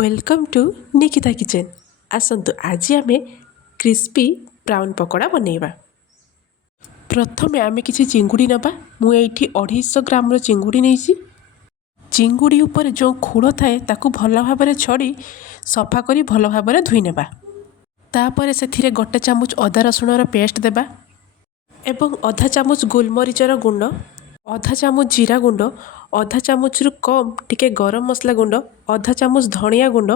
Welcome to Nikita kitchen. आसतु आज आम क्रिस्पी प्राउन पकोड़ा बनैबा। प्रथमे आम कि चिंगुड़ी नबा। मुझे 250 ग्राम चिंगुड़ी नहीं। चिंगुड़ी उपर जो खोड़ थाए ताकू भल भाव छड़ी सफा करी भल भाव धोई नेबा। तापर से गोटे चामच अदा रसुण पेस्ट देबा एवं आधा चामच गोलमरीचर गुंड, आधा चामच जीरा गुंड, आधा चामच रु कम टिके गरम मसला गुंड, आधा चामच धनिया गुंड,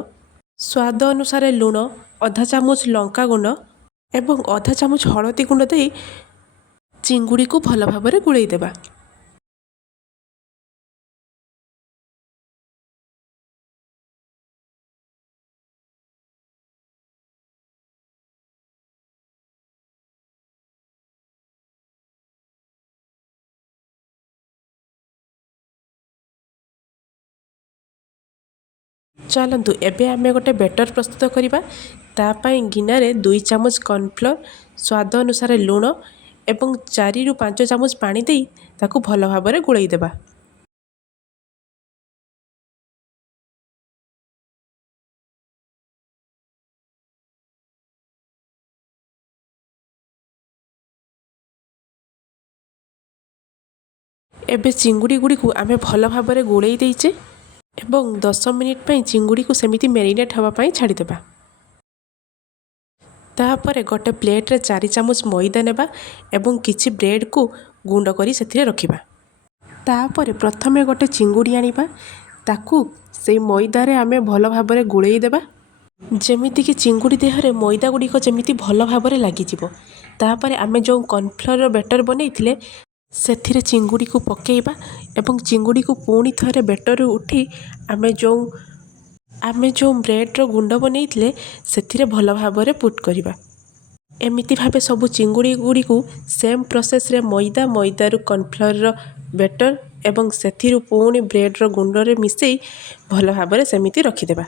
स्वाद अनुसार लुण, आधा चामच लंका गुंड एवं आधा चामच हलदी गुंड दे चिंगुड़ी को भल भाव गोलई देबा। चलतु एबे आमे गोटे बेटर प्रस्तुत करिबा। तापाई गिनारे 2 चामच कॉर्नफ्लोर, स्वाद अनुसार लुण एवं 4 रु 5 चामच पानी दे ताकू भल भाव गोलई देबा। एबे चिंगुड़ी गुड़ी को आमे भल भाव गोलई देइचे एवं 10 मिनिट पई चिंगुड़ी को सेमिति मेरिनेट हवा पई छाड़ी देबा। तापर गोटे प्लेट रे 4 चामच मैदा नेबा एवं किछि ब्रेड को गुंड करी सेथिरे रखिबा। तापर प्रथमे गोटे चिंगुड़ी आनिबा, ताकू से मैदा रे आमे भल भाव गोलई देबा जेमिति कि चिंगुड़ी देहरे मैदा गुड़िक जेमिति भल भाव लागि जिवो। तापर आमे जो कॉर्नफ्लोर बेटर बनैथिले सेथिरे चिंगुड़ी को पकेइबा एवं चिंगुड़ी को पुणी थरे बेटर उठी आमे जो ब्रेड रो गुंड बनैथिले सेथिरे भल भाव पुट करिबा। एमिति भावे सब चिंगुड़ी गुड़ी को सेम प्रोसेस रे मैदा रु कॉर्नफ्लोर रो बेटर एवं सेथिरु पुणी ब्रेड रो गुंड रे मिसई भल भाव सेमिति रखिदेबा।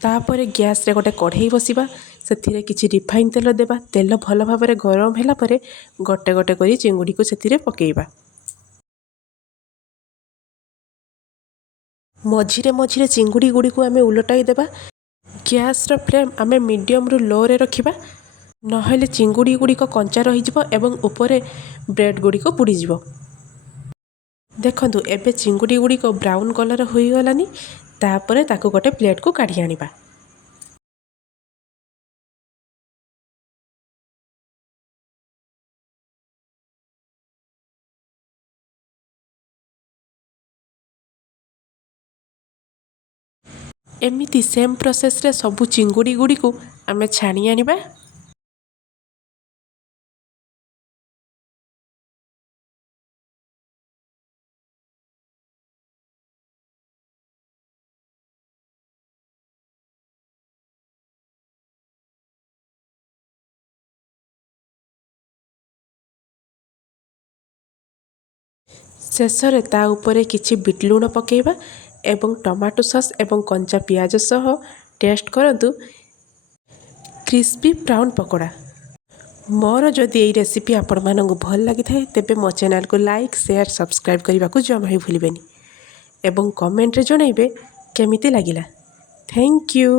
तापर गैस रे गोटे कढ़ई बसिबा, सेथिरे किछि रिफाइन तेल देबा। तेल भल भाव गरम होला परे गोटे गोटे करी चिंगुड़ी को सेथिरे पकेइबा। मझिरे मझिरे चिंगुड़ी गुड़ी को आमे उलटाई देबा। गैस रो फ्लेम आमे मीडियम रु लो रे रखिबा, नहेले चिंगुड़ी गुड़ी को कंचा रही जिवो एवं ऊपरे ब्रेड गुड़ी को पुड़ी जिवो। देखंतु एबे चिंगुड़ी गुड़ी को ब्राउन कलर होई गलानी। तापरे ताकू गोटे प्लेट को काढ़ी आनिबा। एमिति सेम प्रोसेस रे सबु चिंगुड़ी गुड़ी को आमे छाणी आनिबा। शेषरे ता उपरे किछि बीट लुण पकेइबा एवं टमाटो सॉस एवं कंचा पियाज सह टेस्ट करंतु क्रिस्पी प्राउन पकोड़ा। मोर जदि यही रेसिपी आपण मानक भल लगी थाए तेबे मो चैनल को लाइक शेयर सब्सक्राइब करने को जमा ही भूलिबेनी एवं कमेंट रे जणाइबे केमिति लागिला। Thank you.